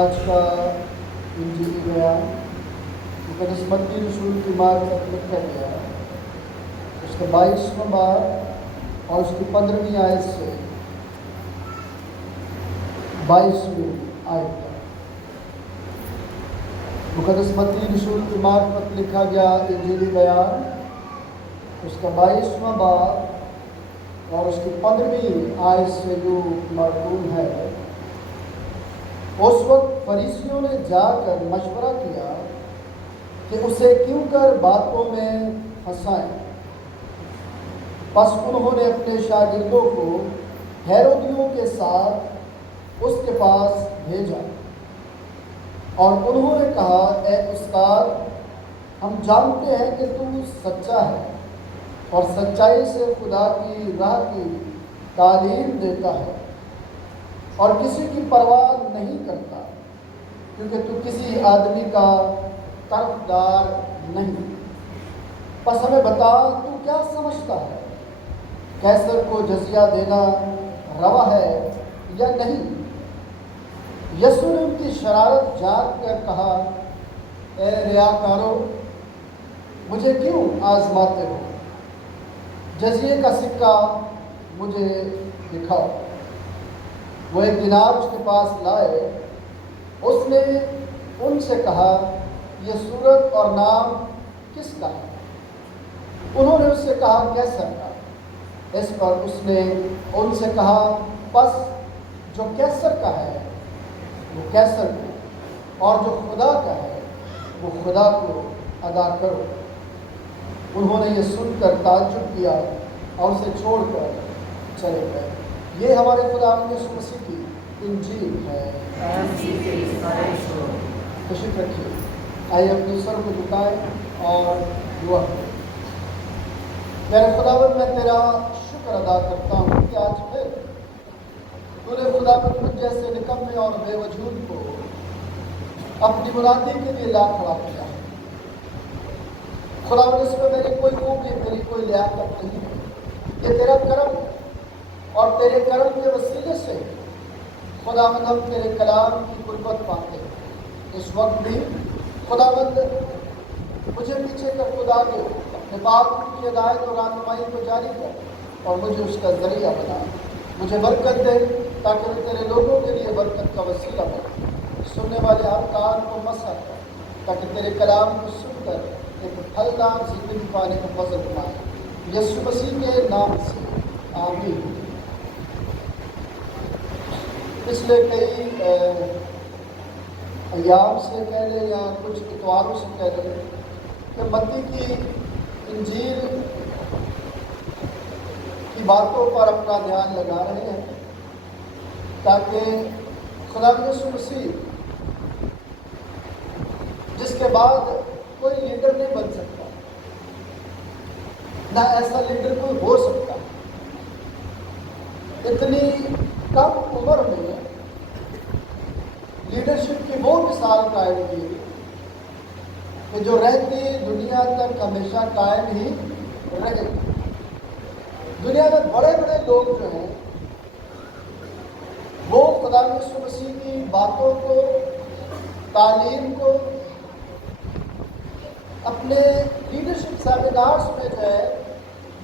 آج کا انجیلی بیان مقدس متی رسول کی مارفت لکھا گیا اس کا 22واں باب اور اس کی 15ویں آیت سے 22ویں آیت تک مقدس متی رسول کی مارفت لکھا گیا انجیلی بیان اس کا 22واں باب اور اس کی 15ویں آیت سے جو مرقوم ہے۔ اس وقت فریسیوں نے جا کر مشورہ کیا کہ اسے کیوں کر باتوں میں پھنسائیں۔ پس انہوں نے اپنے شاگردوں کو ہیرودیوں کے ساتھ اس کے پاس بھیجا اور انہوں نے کہا، اے استاد، ہم جانتے ہیں کہ تو سچا ہے اور سچائی سے خدا کی راہ کی تعلیم دیتا ہے اور کسی کی پرواہ نہیں کرتا، کیونکہ تو کسی آدمی کا طرفدار نہیں۔ پس ہمیں بتا، تو کیا سمجھتا ہے؟ قیصر کو جزیہ دینا روا ہے یا نہیں؟ یسوع نے ان کی شرارت جان کر کہا، اے ریاکارو، مجھے کیوں آزماتے ہو؟ جزیے کا سکہ مجھے دکھاؤ۔ وہ ایک دینار اس کے پاس لائے۔ اس نے ان سے کہا، یہ صورت اور نام کس کا ہے؟ انہوں نے اس سے کہا، قیصر کا۔ اس پر اس نے ان سے کہا، پس جو قیصر کا ہے وہ قیصر کو، اور جو خدا کا ہے وہ خدا کو ادا کرو۔ انہوں نے یہ سن کر تعجب کیا اور اسے چھوڑ کر چلے گئے۔ یہ ہمارے خدا یسوع مسیح کی انجیل ہے۔ تشریف رکھیے، آئیے اپنے سر کو جھکائیں اور دعا کریں۔ میرے خداوند، میں تیرا شکر ادا کرتا ہوں کہ آج پھر تو نے خداوند مجھ جیسے نکمے اور بے وجود کو اپنی منادی کے لیے لا کھڑا کیا ہے۔ خداوند، اس میں میری کوئی خوبی، میری کوئی لیاقت نہیں ہے، یہ تیرا کرم اور تیرے کرم کے وسیلے سے خداوند ہم تیرے کلام کی قربت پاتے ہیں۔ اس وقت بھی خداوند مجھے پیچھے کر خدا دے، اپنے باپ کی ہدایت اور رہنمائی کو جاری کر اور مجھے اس کا ذریعہ بنا۔ مجھے برکت دے تاکہ میں تیرے لوگوں کے لیے برکت کا وسیلہ بنا۔ سننے والے ہر کان کو مسح کر تاکہ تیرے کلام کو سن کر ایک پھلدار زندگی پانے کا فضل بنائے۔ یسوع مسیح کے نام سے آمین۔ پچھلے کئی ایام سے کہہ لیں یا کچھ اتواروں سے کہہ لیں کہ متی کی انجیل کی باتوں پر اپنا دھیان لگا رہے ہیں تاکہ خدا یسوع مسیح جس کے بعد کوئی لیڈر نہیں بن سکتا، نہ ایسا لیڈر کوئی ہو سکتا، اتنی کم عمر میں لیڈرشپ کی وہ مثال قائم کی کہ جو رہتی دنیا تک ہمیشہ قائم ہی رہے۔ دنیا میں بڑے بڑے لوگ جو ہیں وہ خدا یسوع مسیح کی باتوں کو، تعلیم کو اپنے لیڈرشپ سیمینارز میں جو ہے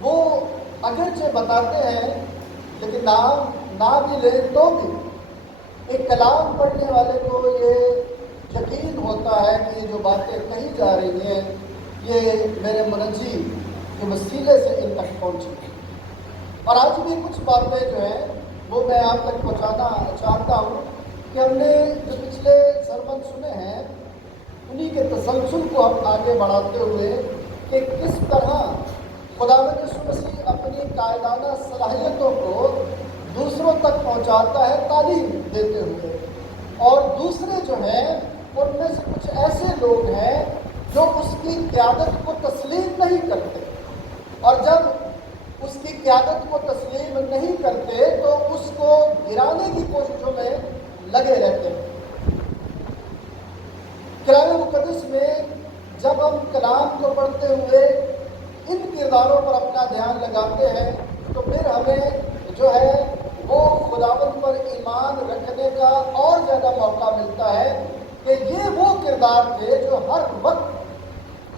وہ اگرچہ بتاتے ہیں، لیکن نام نہ بھی لیں تو بھی ایک کلام پڑھنے والے کو یہ یقین ہوتا ہے کہ یہ جو باتیں کہی جا رہی ہیں یہ میرے منجی کے وسیلے سے ان تک پہنچی ہیں۔ اور آج بھی کچھ باتیں جو ہیں وہ میں آپ تک پہنچانا چاہتا ہوں کہ ہم نے جو پچھلے سرمن سنے ہیں انہی کے تسلسل کو ہم آگے بڑھاتے ہوئے کہ کس طرح خداوند یسوع مسیح اپنی قائدانہ صلاحیتوں کو دوسروں تک پہنچاتا ہے تعلیم دیتے ہوئے، اور دوسرے جو ہیں ان میں سے کچھ ایسے لوگ ہیں جو اس کی قیادت کو تسلیم نہیں کرتے، اور جب اس کی قیادت کو تسلیم نہیں کرتے تو اس کو گرانے کی کوششوں میں لگے رہتے ہیں۔ کلام مقدس میں جب ہم کلام کو پڑھتے ہوئے ان کرداروں پر اپنا دھیان لگاتے ہیں تو پھر ہمیں جو ہے وہ خداوند پر ایمان رکھنے کا اور زیادہ موقع ملتا ہے کہ یہ وہ کردار تھے جو ہر وقت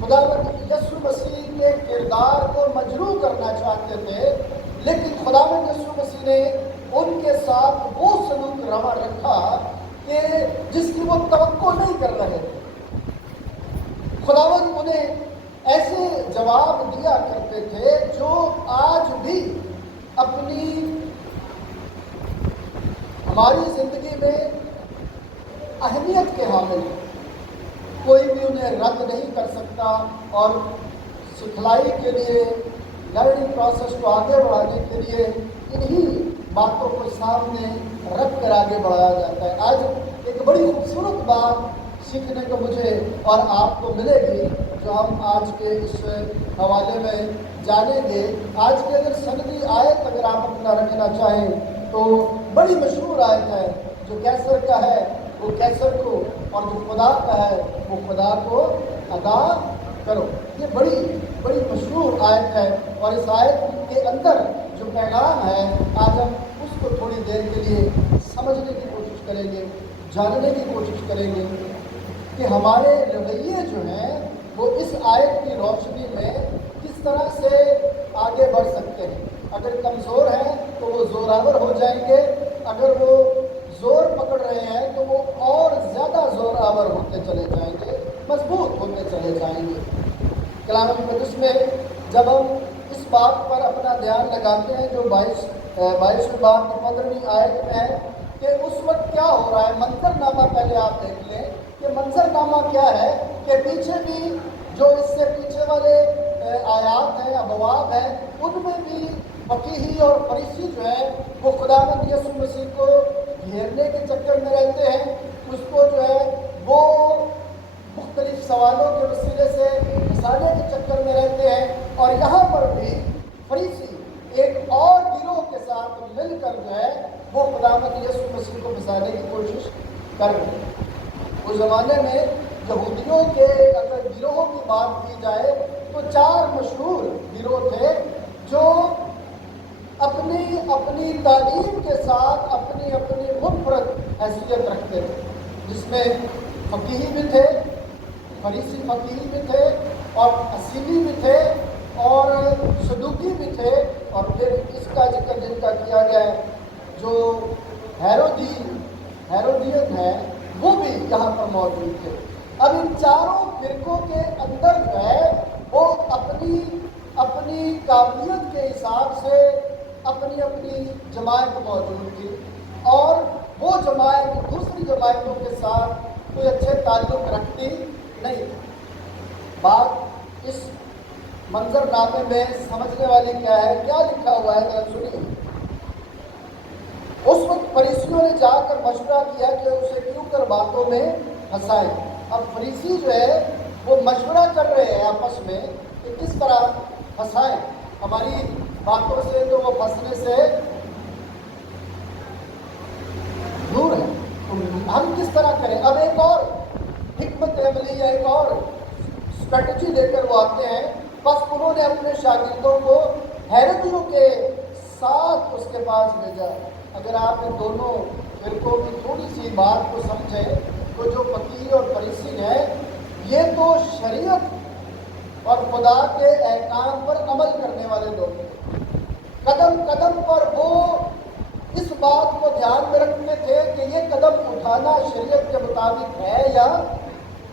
خداوند یسوع مسیح کے کردار کو مجروح کرنا چاہتے تھے، لیکن خداوند یسوع مسیح نے ان کے ساتھ وہ سلوک روا رکھا کہ جس کی وہ توقع نہیں کر رہے تھے۔ خداوند انہیں ایسے جواب دیا کرتے تھے جو آج بھی اپنی ہماری زندگی میں اہمیت کے حامل ہیں۔ کوئی بھی انہیں رد نہیں کر سکتا، اور سکھلائی کے لیے، لرننگ پروسیس کو آگے بڑھانے کے لیے انہی باتوں کو سامنے رکھ کر آگے بڑھایا جاتا ہے۔ آج ایک بڑی خوبصورت بات سیکھنے کو مجھے اور آپ کو ملے گی جو ہم آج کے اس حوالے میں جانیں گے۔ آج کی اگر سندی آیت اگر آپ اپنا رکھنا چاہیں تو بڑی مشہور آیت ہے، جو کیسر کا ہے وہ کیسر کو، اور جو خدا کا ہے وہ خدا کو ادا کرو۔ یہ بڑی مشہور آیت ہے، اور اس آیت کے اندر جو پیغام ہے آج ہم اس کو تھوڑی دیر کے لیے سمجھنے کی کوشش کریں گے، جاننے کی کوشش کریں گے کہ ہمارے رویے جو ہیں وہ اس آیت کی روشنی میں کس طرح سے آگے بڑھ سکتے ہیں۔ اگر کمزور ہیں تو وہ زوراور ہو جائیں گے، اگر وہ زور پکڑ رہے ہیں تو وہ اور زیادہ زوراور ہوتے چلے جائیں گے، مضبوط ہوتے چلے جائیں گے۔ کلام مقدس میں جب ہم اس بات پر اپنا دھیان لگاتے ہیں جو 22 بات 15ویں آیت میں ہے کہ اس وقت کیا ہو رہا ہے، منظر نامہ پہلے آپ دیکھ لیں کہ منظر نامہ کیا ہے، کہ پیچھے بھی جو اس سے پیچھے والے آیات ہیں، ابواب ہیں، ان میں بھی فقیہی اور فریسی جو ہے وہ خداوند یسوع مسیح کو گھیرنے کے چکر میں رہتے ہیں، اس کو جو ہے وہ مختلف سوالوں کے وسیلے سے پھنسانے کے چکر میں رہتے ہیں، اور یہاں پر بھی فریسی ایک اور گروہ کے ساتھ مل کر جو ہے وہ خداوند یسوع مسیح کو پھنسانے کی کوشش کر رہے ہیں۔ اس زمانے میں یہودیوں کے اگر گروہوں کی بات کی جائے تو 4 مشہور گروہ تھے جو اپنی تعلیم کے ساتھ اپنی منفرد حیثیت رکھتے تھے، جس میں فقیہی بھی تھے، فریسی فقیہی بھی تھے، اور اسیلی بھی تھے، اور صدوقی بھی تھے، اور پھر اس کا ذکر جن کا کیا گیا ہے جو ہیرودین ہے وہ بھی یہاں پر موجود تھے۔ اب ان چاروں فرقوں کے اندر جو ہے وہ اپنی قابلیت کے حساب سے اپنی جماعت موجود تھی، اور وہ جماعت دوسری جماعتوں کے ساتھ کوئی اچھے تعلق رکھتی نہیں۔ بات اس منظر نامے میں سمجھنے والی کیا ہے، کیا لکھا ہوا ہے ذرا سنیے۔ اس وقت فریسیوں نے جا کر مشورہ کیا کہ اسے کیوں کر باتوں میں پھنسائیں۔ اب فریسی جو ہے وہ مشورہ کر رہے ہیں آپس میں کہ کس طرح پھنسائیں، ہماری باتوں سے تو وہ پھنسنے سے دور ہے، ہم کس طرح کریں۔ اب ایک اور حکمت عملی یا ایک اور اسٹریٹجی لے کر وہ آتے ہیں، بس انہوں نے اپنے شاگردوں کو ہیرودیوں کے ساتھ اس کے پاس بھیجا۔ اگر آپ ان دونوں فرقوں کی تھوڑی سی بات کو سمجھیں تو جو فقیہ اور فریسی ہیں یہ تو شریعت اور خدا کے احکام پر عمل کرنے والے لوگ ہیں۔ قدم قدم پر وہ اس بات کو دھیان میں رکھتے تھے کہ یہ قدم اٹھانا شریعت کے مطابق ہے یا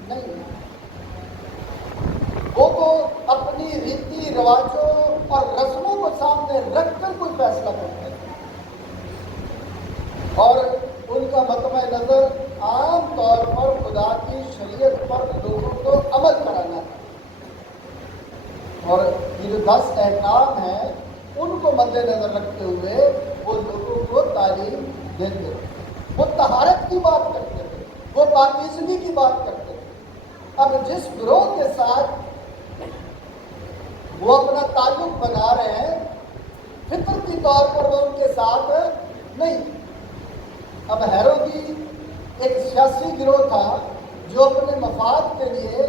نہیں۔ وہ تو اپنی ریتی رواجوں اور رسموں کو سامنے رکھ کر کوئی فیصلہ کرتے تھے، اور ان کا مطمع نظر عام طور پر خدا کی شریعت پر لوگوں کو عمل کرانا تھا، اور یہ جو 10 احکام ہیں ان کو مد نظر رکھتے ہوئے وہ لوگوں کو تعلیم دیتے تھے، وہ طہارت کی بات کرتے تھے، وہ پاکیزگی کی بات کرتے تھے۔ اب جس گروہ کے ساتھ وہ اپنا تعلق بنا رہے ہیں فطرتی طور پر وہ ان کے ساتھ نہیں۔ اب ہیرودی ایک سیاسی گروہ تھا جو اپنے مفاد کے لیے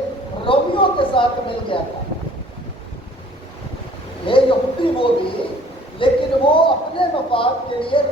رومیوں کے ساتھ مل گیا تھا، یہ یہودی وہ بھی، لیکن وہ اپنے مفاد کے کے لیے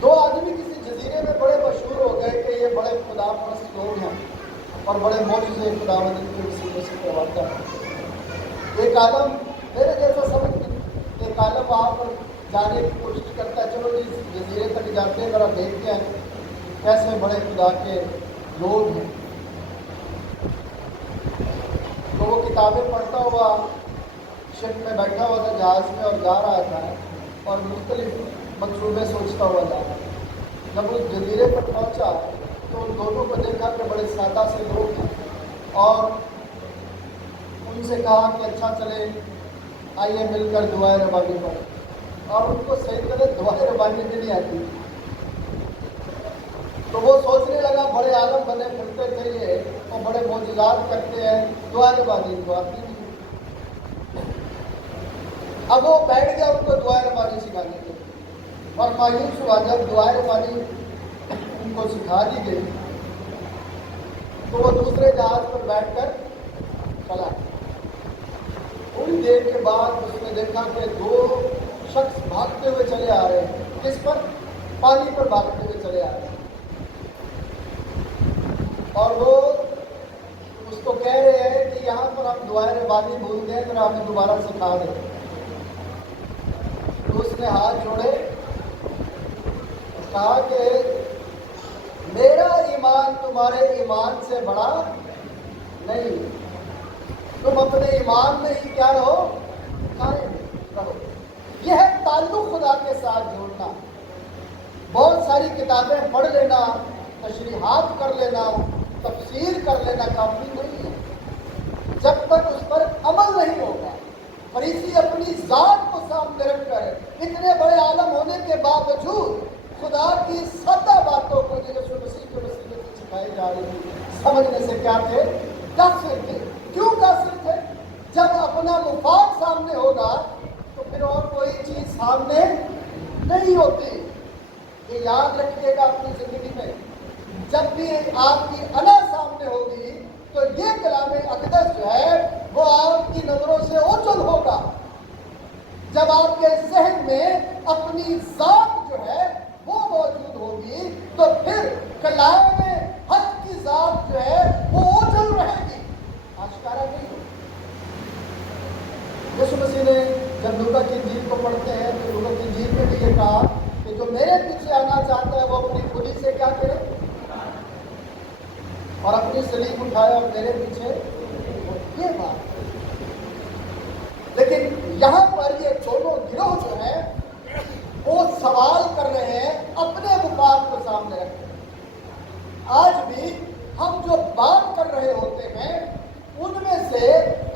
2 اور بڑے موجزے خداوند کے وسیلے سے کرواتا ہے۔ ایک عالم میرے جیسا سمجھ نہیں، ایک عالم وہاں پر جانے کی کوشش کرتا ہے، چلو جی جزیرے تک جاتے ہیں، ذرا دیکھتے ہیں کیسے بڑے خدا کے لوگ ہیں۔ تو وہ کتابیں پڑھتا ہوا شپ میں بیٹھا ہوا تھا، جہاز میں، اور جا رہا تھا اور مختلف منصوبے سوچتا ہوا جا رہا تھا۔ جب اس جزیرے پر پہنچا تو ان دونوں کو دیکھا کہ بڑے سادہ سے لوگ ہیں، اور ان سے کہا کہ اچھا چلے آئیے مل کر دعائے ربانی پڑھیں، اور ان کو صحیح طرح دعائے ربانی بھی نہیں آتی۔ تو وہ سوچنے لگا بڑے عالم بنے پھرتے تھے یہ، اور بڑے معجزات کرتے ہیں، دعائے ربانی ان کو آتی نہیں۔ اب وہ بیٹھ گیا ان کو دعائے ربانی سکھانے کے لیے، اور مایوس ہوا جب دعائے ربانی ان کو سکھا دی گئی تو وہ دوسرے جہاز پر بیٹھ کر چلا۔ تھوڑی دیر کے بعد اس نے دیکھا کہ دو شخص بھاگتے ہوئے چلے آ رہے ہیں۔ کس پر؟ پانی پر بھاگتے ہوئے چلے آ رہے ہیں، اور وہ اس کو کہہ رہے ہیں کہ یہاں پر ہم دعائے ربانی بھول گئے، ذرا ہمیں دوبارہ سکھا دیں۔ تو اس نے ہاتھ جوڑے، کہا کہ میرا ایمان تمہارے ایمان سے بڑا نہیں، تم اپنے ایمان میں ہی کیا رہو، قائم رہو۔ یہ ہے تعلق خدا کے ساتھ جوڑنا۔ بہت ساری کتابیں پڑھ لینا، تشریحات کر لینا، تفسیر کر لینا کافی نہیں ہے جب تک اس پر عمل نہیں ہوگا۔ فریسی اپنی ذات کو سامنے رکھ کر اتنے بڑے عالم ہونے کے باوجود خدا کی سادہ باتوں کو جو یسوع مسیح کے وسیلے سے سکھائی جا رہی تھی، سمجھنے سے کیا تھے؟ قاصر تھے۔ کیوں قاصر تھے؟ جب اپنا مفاد سامنے ہوگا تو پھر اور کوئی چیز سامنے نہیں ہوتی۔ یہ یاد رکھیے گا اپنی زندگی میں، جب بھی آپ کی انا سامنے ہوگی تو یہ کلام اقدس جو ہے وہ آپ کی نظروں سے اوجھل ہوگا۔ جب آپ کے ذہن میں اپنی ذات جو ہے وہ موجود ہوگی تو پھر کلام حق کی ذات جو ہے وہ اوجھل رہے گی، آشکارا نہیں ہوگی۔ یسوع مسیح نے جب لوکا کی انجیل کو پڑھتے ہیں تو لوکا کی انجیل میں بھی یہ کہا کہ جو میرے پیچھے آنا چاہتا ہے وہ اپنی خودی سے کیا کرے، اور اپنی صلیب اٹھائے اور میرے پیچھے۔ یہ بات، لیکن یہاں پر یہ دونوں گروہ جو ہیں وہ سوال کر رہے ہیں، اپنے مفاد کو سامنے رکھتے ہیں۔ آج بھی ہم جو بات کر رہے ہوتے ہیں ان میں سے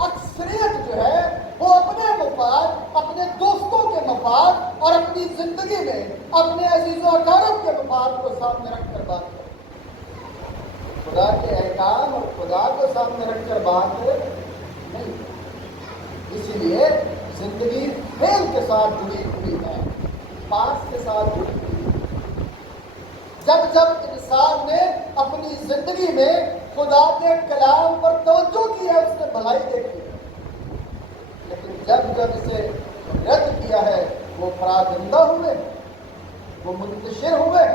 اکثریت جو ہے وہ اپنے مفاد، اپنے دوستوں کے مفاد اور اپنی زندگی میں اپنے عزیز و اقارب کے مفاد کو سامنے رکھ کر بات کرتے ہیں۔ خدا کے احکام اور خدا کو سامنے رکھ کر بات نہیں۔ اسی لیے زندگی فعل کے ساتھ جڑی ہوئی ہے، پاس کے ساتھ جڑی ہوئی ہے۔ جب جب انسان نے اپنی زندگی میں خدا کے کلام پر توجہ کی ہے اس نے بھلائی دیکھی، لیکن جب جب اسے رد کیا ہے وہ پراگندہ ہوئے، وہ منتشر ہوئے،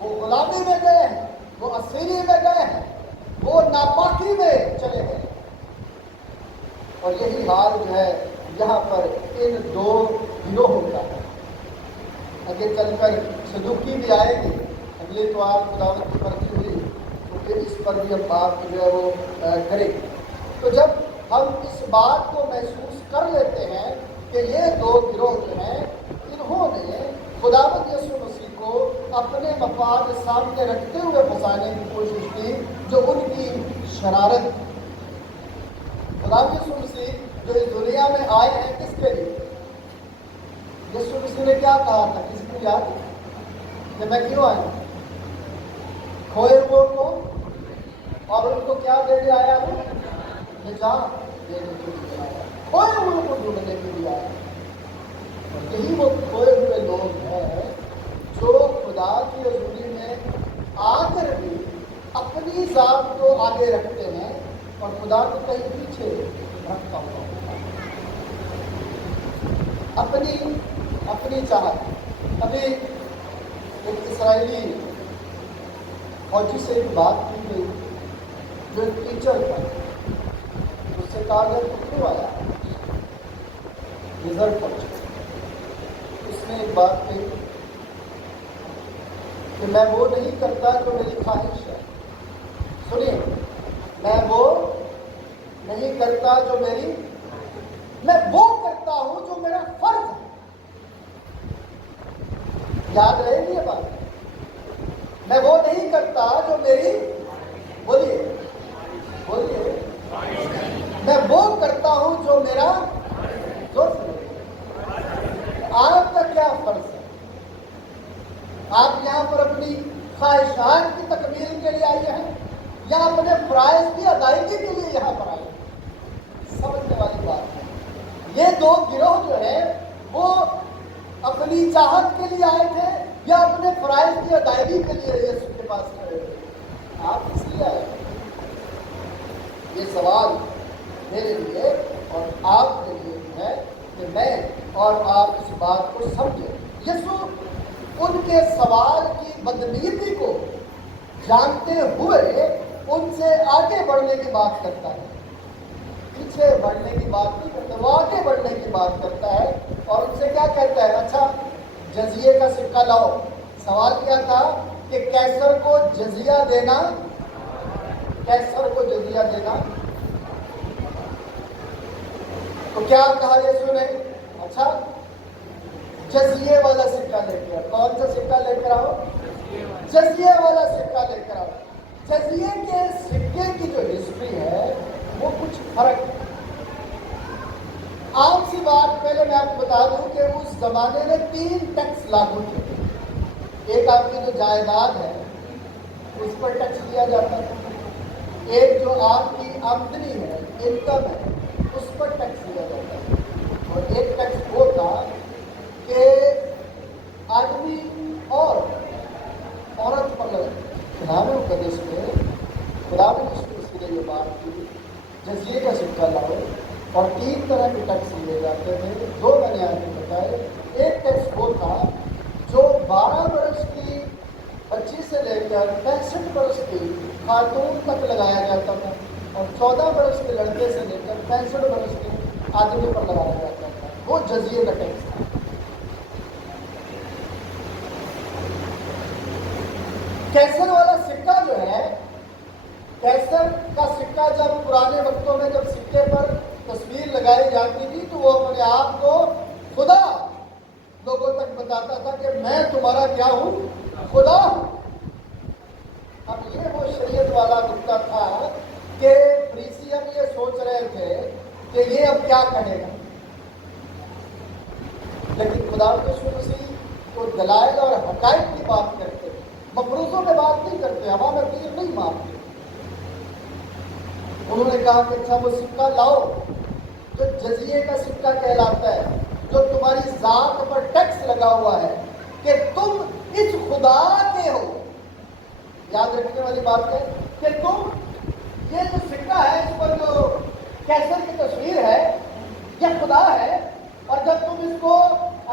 وہ غلامی میں گئے ہیں، وہ اسیری میں گئے ہیں، وہ ناپاکی میں چلے گئے۔ اور یہی حال جو ہے یہاں پر ان دو گروہوں کا ہے۔ آگے چل کر صدوقی بھی آئے گی، اگلی اتوار خداوند کی مرضی ہوئی تو پھر اس پر بھی ہم بات جو ہے وہ کریں گے۔ تو جب ہم اس بات کو محسوس کر لیتے ہیں کہ یہ دو گروہ جو ہیں انہوں نے خداوند یسوع مسیح کو اپنے مفاد سامنے رکھتے ہوئے پھنسانے کی کوشش کی، جو ان کی شرارت۔ خداوند یسوع مسیح جو اس دنیا میں آئے ہیں کس کے لیے؟ یسوع مسیح نے کیا کہا تھا؟ کسی کو یاد کہ میں کیوں آیا ہوں؟ کھوئے ہوئے کو اور ان کو کیا دینے آیا ہوں؟ نجات دینے کے لیے آیا، کھوئے ہوئے کو ڈھونڈنے کے لیے آیا۔ اور یہی وہ کھوئے ہوئے لوگ ہیں جو خدا کی حضوری میں آ کر بھی اپنی ذات کو آگے رکھتے ہیں اور خدا کو کہیں پیچھے رکھتا ہوا اپنی چاہت۔ ابھی ایک اسرائیلی فوجی سے ایک بات کی گئی جو ایک ٹیچر تھا، اس سے کہا گیا تو کیوں آیا رزلٹ پر؟ اس نے ایک بات کہی کہ میں وہ نہیں کرتا جو میری خواہش ہے. سنیے، میں وہ نہیں کرتا جو میں وہ کرتا ہوں جو میرا فرض ہے. یاد رہے گی یہ بات؟ میں وہ نہیں کرتا جو میری، بولیے میں وہ کرتا ہوں جو میرا آپ کا کیا فرض ہے؟ آپ یہاں پر اپنی خواہشات کی تکمیل کے لیے آئے ہیں یا اپنے فرائض کی ادائیگی کے لیے یہاں پر آئے ہیں؟ سمجھنے والی بات ہے. یہ دو گروہ جو ہے وہ اپنی چاہت کے لیے آئے تھے یا اپنے فرائض کی ادائیگی کے لیے یسوع کے پاس کھڑے تھے؟ آپ کس لیے آئے؟ یہ سوال میرے لیے اور آپ کے لیے ہے کہ میں اور آپ اس بات کو سمجھیں. یسوع ان کے سوال کی بدنیتی کو جانتے ہوئے ان سے آگے بڑھنے کی بات کرتا ہے. پیچھے بڑھنے کی بات نہیں کرتا، وہ آگے بڑھنے کی بات کرتا ہے. اور ان سے کیا کہتا ہے؟ اچھا جزیے کا سکہ لاؤ. سوال کیا تھا کہ کیسر کو جزیہ دینا، تو کیا کہا یسوع نے؟ اچھا جزیے والا سکہ لے کے آؤ. کون سا سکہ لے کر آؤ؟ جزیے والا سکہ لے کر آؤ. جزیے کے سکے کی جو ہسٹری ہے وہ کچھ فرق ہے. عام سی بات پہلے میں آپ کو بتا دوں کہ اس زمانے میں 3 ٹیکس لاگو تھے. ایک آپ کی جو جائیداد ہے اس پر ٹیکس لیا جاتا ہے. ایک جو آپ کی آمدنی ہے، انکم ہے، اس پر ٹیکس لیا جاتا ہے. اور ایک ٹیکس وہ تھا کہ آدمی اور عورت پر خداوند قدس میں خداوند اس کے لیے یہ بات کی جزیے کا سکہ لاؤ. اور 3 طرح کے ٹیکس لیے جاتے تھے. 2 میں نے آپ کو بتائے. ایک ٹیکس وہ تھا جو 12 برس کی بچی سے لے کر 65 برس کی خاتون تک لگایا جاتا تھا، اور 14 برس کے لڑکے سے لے کر 65 برس کے آدمی پر لگایا جاتا تھا. وہ جزیے کا ٹیکس تھا. کیسر والا سکہ جو ہے، کیسر کا سکہ جب پرانے وقتوں میں جب سکے پر تصویر لگائی جاتی تھی تو وہ اپنے آپ کو خدا لوگوں تک بتاتا تھا کہ میں تمہارا کیا ہوں؟ خدا ہوں. اب یہ وہ شریعت والا نقطہ تھا کہ فریسی اب یہ سوچ رہے تھے کہ یہ اب کیا کہے گا. لیکن خدا یسوع مسیح کو دلائل اور حقائق کی بات کرتے، مفروضوں میں بات نہیں کرتے، ہوا میں تیر نہیں مارتے. انہوں نے کہا کہ اچھا وہ سکہ لاؤ جو جزیے کا سکہ کہلاتا ہے، جو تمہاری ذات پر ٹیکس لگا ہوا ہے کہ تم اس خدا کے ہو. یاد رکھنے والی بات ہے کہ تم، یہ جو سکہ ہے اس پر جو کیسر کی تصویر ہے یہ خدا ہے. اور جب تم اس کو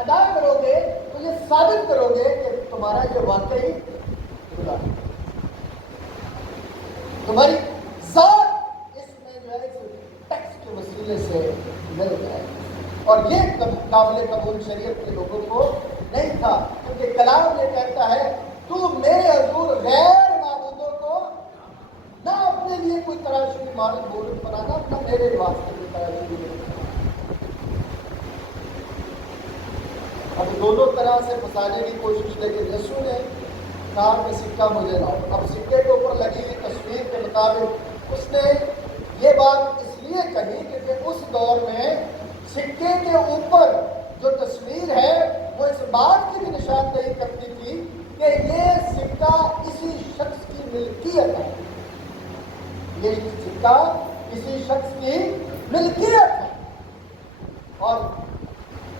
ادا کرو گے تو یہ ثابت کرو گے کہ تمہارا یہ واقعی خدا ہے. تمہاری ذات اس میں جو ہے ٹیکس کے وسیلے سے مل جائے. اور یہ قابل قبول شریعت کے لوگوں کو نہیں تھا، کیونکہ کلام یہ کہتا ہے تو میرے حضور غیر معبودوں کو نہ اپنے لیے کوئی تراشی معبود بنانا، نہ میرے واسطے کوئی تراشی بنانا. اب دونوں طرح سے پھنسانے کی کوشش، لیکن یسوع نے کہا کہ سکہ مجھے لاؤ. اب سکے کے اوپر لگی ہوئی تصویر کے مطابق اس نے یہ بات اس لیے کہی کیونکہ اس دور میں سکے کے اوپر جو تصویر ہے وہ اس بات کی بھی نشاندہی کرتی تھی کہ یہ سکہ کسی شخص کی ملکیت ہے. یہ سکہ کسی شخص کی ملکیت ہے. اور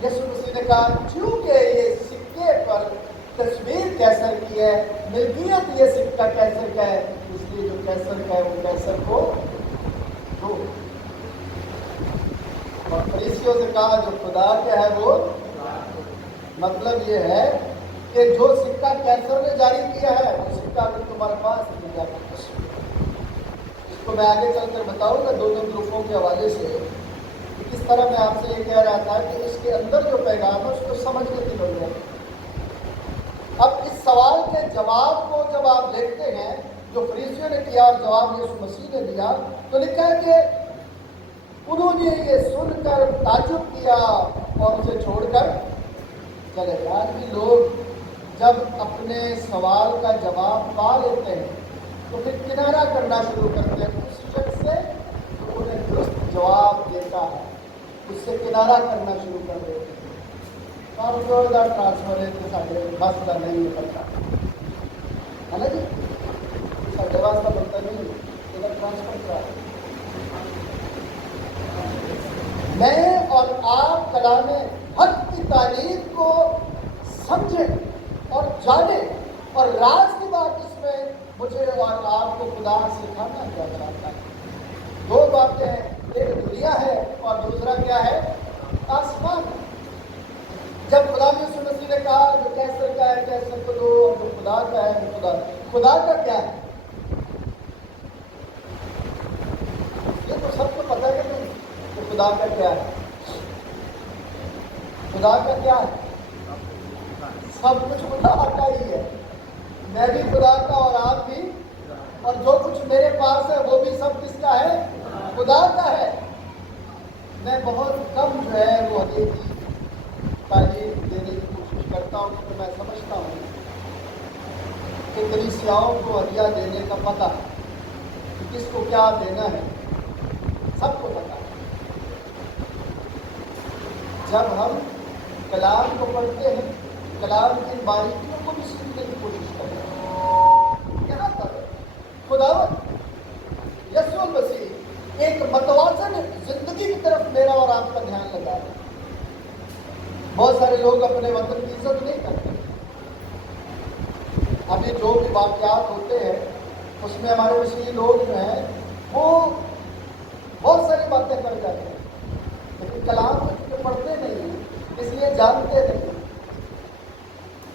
یسوع مسیح نے کہا چونکہ یہ سکے پر تصویر کیسر کی ہے، ملکیت یہ سکہ کیسر کا ہے، اس لیے جو کیسر کا ہے وہ کیسر کو دو. اور فریسیوں سے کہا جو خدا کا ہے وہ، مطلب یہ ہے کہ جو سکہ کیسر نے جاری کیا ہے وہ سکہ اگر تمہارے پاس نہیں جا سکتا. تو میں آگے چل کر بتاؤں گا دونوں گروپوں کے حوالے سے کہ کس طرح میں آپ سے یہ کہہ رہا تھا کہ اس کے اندر جو پیغام ہے اس کو سمجھنے کی ضرورت ہے۔ اب اس سوال کے جواب کو جب آپ دیکھتے ہیں جو فریسیوں نے کیا اور جواب یسوع مسیح نے دیا، تو لکھا ہے کہ انہوں نے یہ سن کر تعجب کیا اور اسے چھوڑ کر چلے گئے۔ آج بھی لوگ جب اپنے سوال کا جواب پا لیتے ہیں تو پھر کنارہ کرنا شروع کرتے ہیں اس شخص سے جو انہیں درست جواب دیتا ہے، اس سے کنارہ کرنا شروع کر دیتے ہیں۔ اور جوردار ٹرانسفر ہے تو سارے مسئلہ نہیں نکلتا ہے نا جی، سارے واسطہ بنتا نہیں اگر ٹرانسفر کرا۔ میں اور آپ کلام حق کی تعلیم کو سمجھیں اور جانیں، اور راز کی بات اس میں مجھے اور آپ کو خدا سکھانا کیا چاہتا ہے۔ دو باتیں ہیں، ایک دنیا ہے اور دوسرا کیا ہے؟ آسمان۔ جب خدا یسوع مسیح نے کہا جو کیسر کا ہے کیسر کو دو، جو خدا کا ہے وہ خدا، خدا کا کیا ہے؟ یہ تو سب کو پتہ ہے کہ نہیں کہ خدا کا کیا ہے؟ خدا کا کیا ہے؟ سب کچھ خدا کا ہی ہے۔ میں بھی خدا کا اور آپ بھی، اور جو کچھ میرے پاس ہے وہ بھی سب کس کا ہے؟ خدا کا ہے۔ میں بہت کم جو ہے وہ ہدیے کی تعلیم دینے کی کوشش کرتا ہوں، کیونکہ میں سمجھتا ہوں کہ کلیسیاؤں کو ہدیہ دینے کا پتہ کہ کس کو کیا دینا ہے سب کو پتہ ہے۔ جب ہم کلام کو پڑھتے ہیں، کلام کی باریکیوں کو بھی سیکھنے کی کوشش کرتے ہیں، یہاں پر خداوند یسوع مسیح ایک متوازن زندگی کی طرف میرا اور آپ کا دھیان لگا ہے۔ بہت سارے لوگ اپنے وطن کی عزت نہیں کرتے۔ ابھی جو بھی واقعات ہوتے ہیں اس میں ہمارے مسیحی لوگ جو ہیں وہ بہت ساری باتیں کر جاتے ہیں، لیکن کلام کو چونکہ پڑھتے نہیں ہیں اس لیے جانتے نہیں۔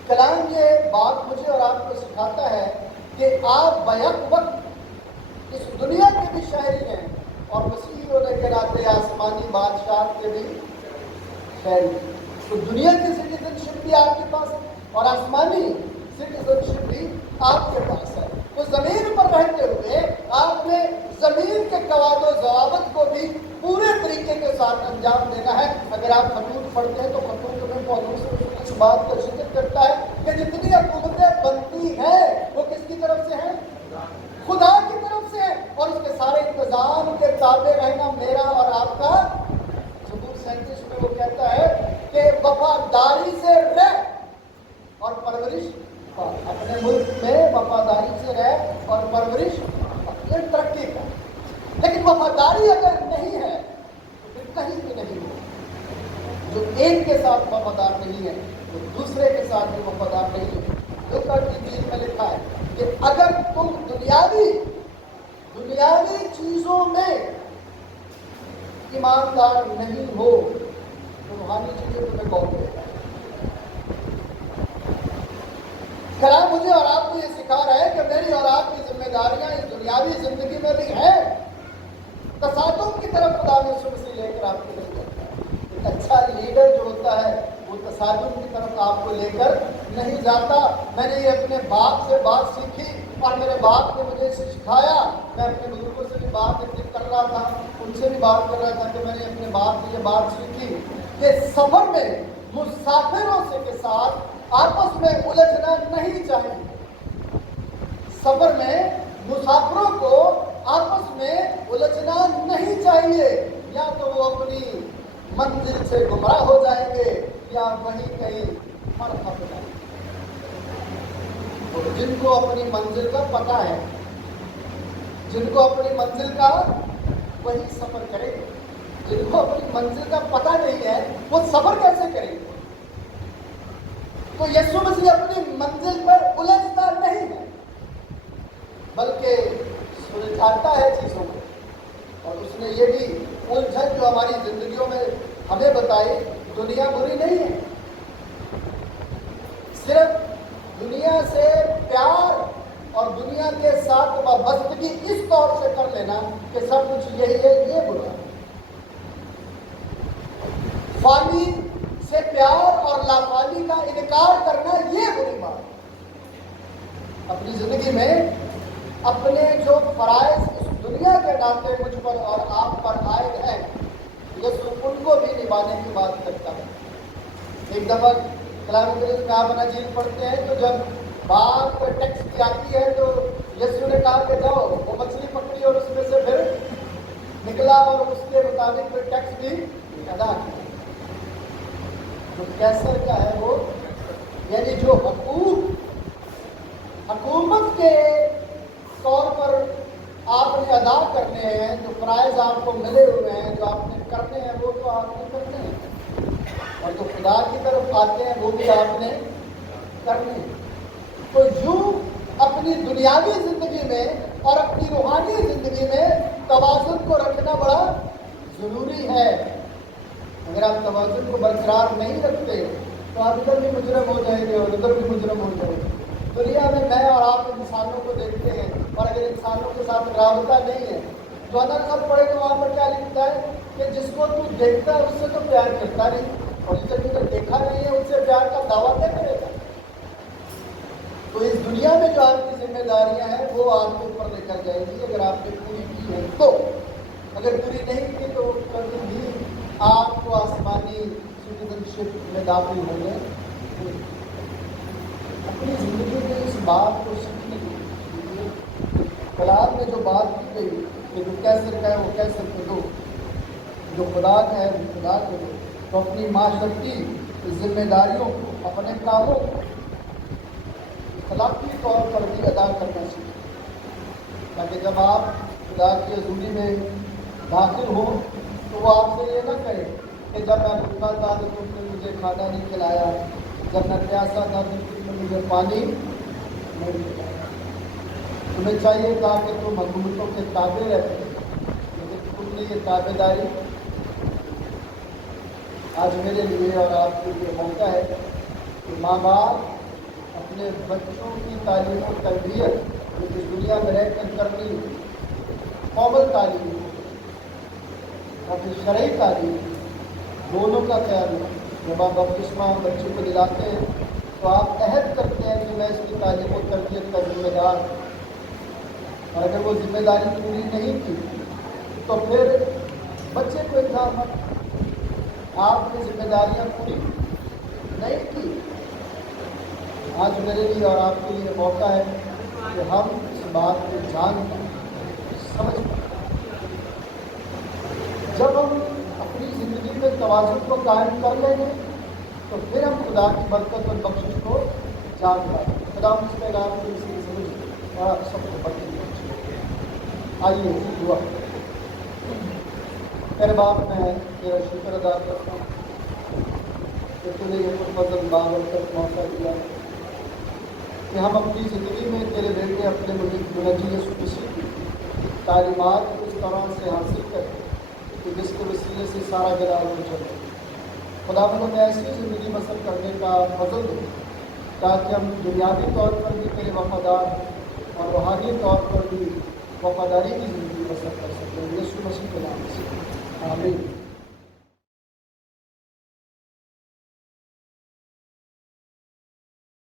کلام یہ بات مجھے اور آپ کو سکھاتا ہے کہ آپ بیک وقت اس دنیا کے بھی شہری ہیں اور مسیحی ہونے کے ناطے آسمانی بادشاہ کے بھی شہری۔ تو دنیا کی سٹیزن شپ بھی آپ کے پاس ہے اور آسمانی سٹیزن شپ بھی آپ کے پاس ہے۔ تو زمین پر رہتے ہوئے آپ نے زمین کے قواعد و ضوابط کو بھی پورے طریقے کے ساتھ انجام دینا ہے۔ اگر آپ خطوط پڑھتے ہیں تو خطوط میں پولس اس بات کا ذکر کرتا ہے کہ جتنی حکومتیں بنتی ہیں وہ کس کی طرف سے ہیں؟ خدا کی طرف سے ہے، اور اس کے سارے انتظام کے تابع رہنا میرا اور آپ کا۔ زبور 37 میں وہ کہتا ہے کہ وفاداری سے رہ اور پرورش پا۔ اپنے ملک میں وفاداری سے رہ اور پرورش یہ ترقی کا، لیکن وفاداری اگر نہیں ہے تو پھر کہیں بھی نہیں ہو۔ جو ایک کے ساتھ وفادار نہیں ہے وہ دوسرے کے ساتھ بھی وفادار نہیں ہے۔ لوکا کی انجیل میں لکھا ہے کہ اگر تم دنیاوی چیزوں میں ایماندار نہیں ہو تو روحانی چیزیں تمہیں کون دے گا؟ کلام مجھے اور آپ کو یہ سکھا رہا ہے کہ میری اور آپ کی ذمہ داریاں اس دنیاوی زندگی میں بھی ہیں۔ تصادم کی طرف خدا نے یسوع مسیح لے کر آپ کو نہیں جاتا ہے۔ ایک اچھا لیڈر جو ہوتا ہے وہ تصادم کی طرف آپ کو لے کر نہیں جاتا۔ میں نے یہ اپنے باپ سے بات سیکھی اور میرے باپ نے مجھے سکھایا۔ میں اپنے بزرگوں سے بھی بات کر رہا تھا، ان سے بھی بات کر رہا تھا کہ میں نے اپنے باپ سے یہ بات سیکھی کہ سفر میں مسافروں سے کے ساتھ آپس میں الجھنا نہیں چاہیے۔ سفر میں مسافروں کو آپس میں الجھنا نہیں چاہیے، یا تو وہ اپنی منزل سے گمراہ ہو جائیں گے یا وہیں کہیں مر پھنس جائیں گے۔ تو جن کو اپنی منزل کا پتہ ہے، جن کو اپنی منزل کا وہی سفر کریں گے، جن کو اپنی منزل کا پتہ نہیں ہے وہ سفر کیسے کریں گے؟ تو یسوع مسیح اپنی منزل پر الجھتا نہیں ہے بلکہ سلجھاتا ہے چیزوں کو، اور اس نے یہ بھی الجھن جو ہماری زندگیوں میں ہمیں بتائی، دنیا بری نہیں ہے، صرف دنیا سے پیار اور دنیا کے ساتھ وابستگی اس طور سے کر لینا کہ سب کچھ یہی ہے، یہ برا ہے۔ فانی سے پیار اور لافانی کا انکار کرنا یہ بری بات ہے۔ اپنی زندگی میں اپنے جو فرائض اس دنیا کے ناطے مجھ پر اور آپ پر عائد ہیں، یسوع ان کو بھی نبھانے کی بات کرتا ہے۔ ایک دفعہ کلام مقدس میں آپ اناجیل پڑھتے ہیں تو جب بات ٹیکس کی آتی ہے تو یسوع نے کہا کہ جاؤ، وہ مچھلی پکڑی اور اس میں سے پھر نکلا اور اس کے مطابق پھر ٹیکس بھی ادا کیا۔ جو کیسر کا ہے وہ، یعنی جو حکومت کے طور پر آپ نے ادا کرنے ہیں، جو فرائض آپ کو ملے ہوئے ہیں، جو آپ نے کرنے ہیں، وہ تو آپ نے کرنے ہیں، اور جو خدا کی طرف آتے ہیں وہ بھی آپ نے کرنے ہیں۔ تو یوں اپنی دنیاوی زندگی میں اور اپنی روحانی زندگی میں توازن کو رکھنا بڑا ضروری ہے۔ اگر آپ توازن کو برقرار نہیں رکھتے تو آپ ادھر بھی مجرم ہو جائیں گے اور ادھر بھی مجرم ہو جائیں گے۔ دنیا میں اور آپ انسانوں کو دیکھتے ہیں، اور اگر انسانوں کے ساتھ رابطہ نہیں ہے تو اگر سب پڑھے تو وہاں پر کیا لکھتا ہے کہ جس کو تو دیکھتا ہے اس سے تو پیار کرتا نہیں، اور جسے تو دیکھا نہیں ہے اس سے پیار کا دعویٰ کیا کرے گا؟ تو اس دنیا میں جو آپ کی ذمہ داریاں ہیں وہ آپ کے اوپر لے کر جائیں گی اگر آپ نے پوری کی ہے تو۔ اگر پوری نہیں کی تو کبھی بھی آپ کو آسمانی سٹیزن شپ میں داخل ہونے اپنی زندگی میں اس بات کو سیکھنے کے لیے کلام میں جو بات کی گئی کہ جو کیسر کا ہے وہ کیسر کو دو، جو خدا کا ہے وہ خدا کو دو، تو اپنی معاشرتی ذمہ داریوں کو، اپنے کاموں کو اخلاقی طور پر بھی ادا کرنا سیکھیں، تاکہ جب آپ خدا کی حضوری میں داخل ہوں تو وہ آپ سے یہ نہ کہے کہ جب میں بھوکا تھا تو تم نے مجھے کھانا نہیں کھلایا، جب میں پیاسا تھا تو تم نے مجھے پانی نہیں پلایا۔ تمہیں چاہیے تھا کہ تم حکومتوں کے تابع رہتے، لیکن تم نے یہ تابع داری۔ آج میرے لیے اور آپ کے لیے موقع ہے کہ ماں باپ اپنے بچوں کی تعلیم و تربیت جو اس دنیا میں رہ کر کرنی، فارمل تعلیم اور پھر شرعی تعلیم، دونوں کا خیال رکھیں۔ جب آپ بپتسمہ بچے کو دلاتے ہیں تو آپ عہد کرتے ہیں کہ میں اس کی تعلیم و تربیت کا ذمہ دار ہوں، اور اگر وہ ذمہ داری پوری نہیں کی تو پھر بچے کو الزام مت، آپ نے ذمہ داریاں پوری نہیں کی۔ آج میرے لیے اور آپ کے لیے موقع ہے کہ ہم اس بات کو جان پائیں، سمجھ پائیں۔ جب ہم اپنی زندگی میں توازن کو قائم کر لیں گے تو پھر ہم خدا کی برکت اور بخشش کو جان پائیں۔ خدا اس پیغام کو اسی سمجھ اور سب کو بخشش بخشے۔ آئیے دعا۔ میرے باپ، میں تیرا شکر ادا کرتا ہوں کہ تو نے یہ فضل بابرکت موقع دیا کہ ہم اپنی زندگی میں تیرے بیٹے اپنے منجی یسوع مسیح کی تعلیمات کو اس طرح سے حاصل کریں کہ جس کے وسیلے سے سارا جلال ہو چلے۔ خدا ہمیں ایسی زندگی بسر کرنے کا فضل دے تاکہ ہم دنیاوی طور پر بھی تیرے وفادار اور روحانی طور پر بھی وفاداری کی زندگی بسر کر سکیں۔ یسوع مسیح کے نام سے آمین۔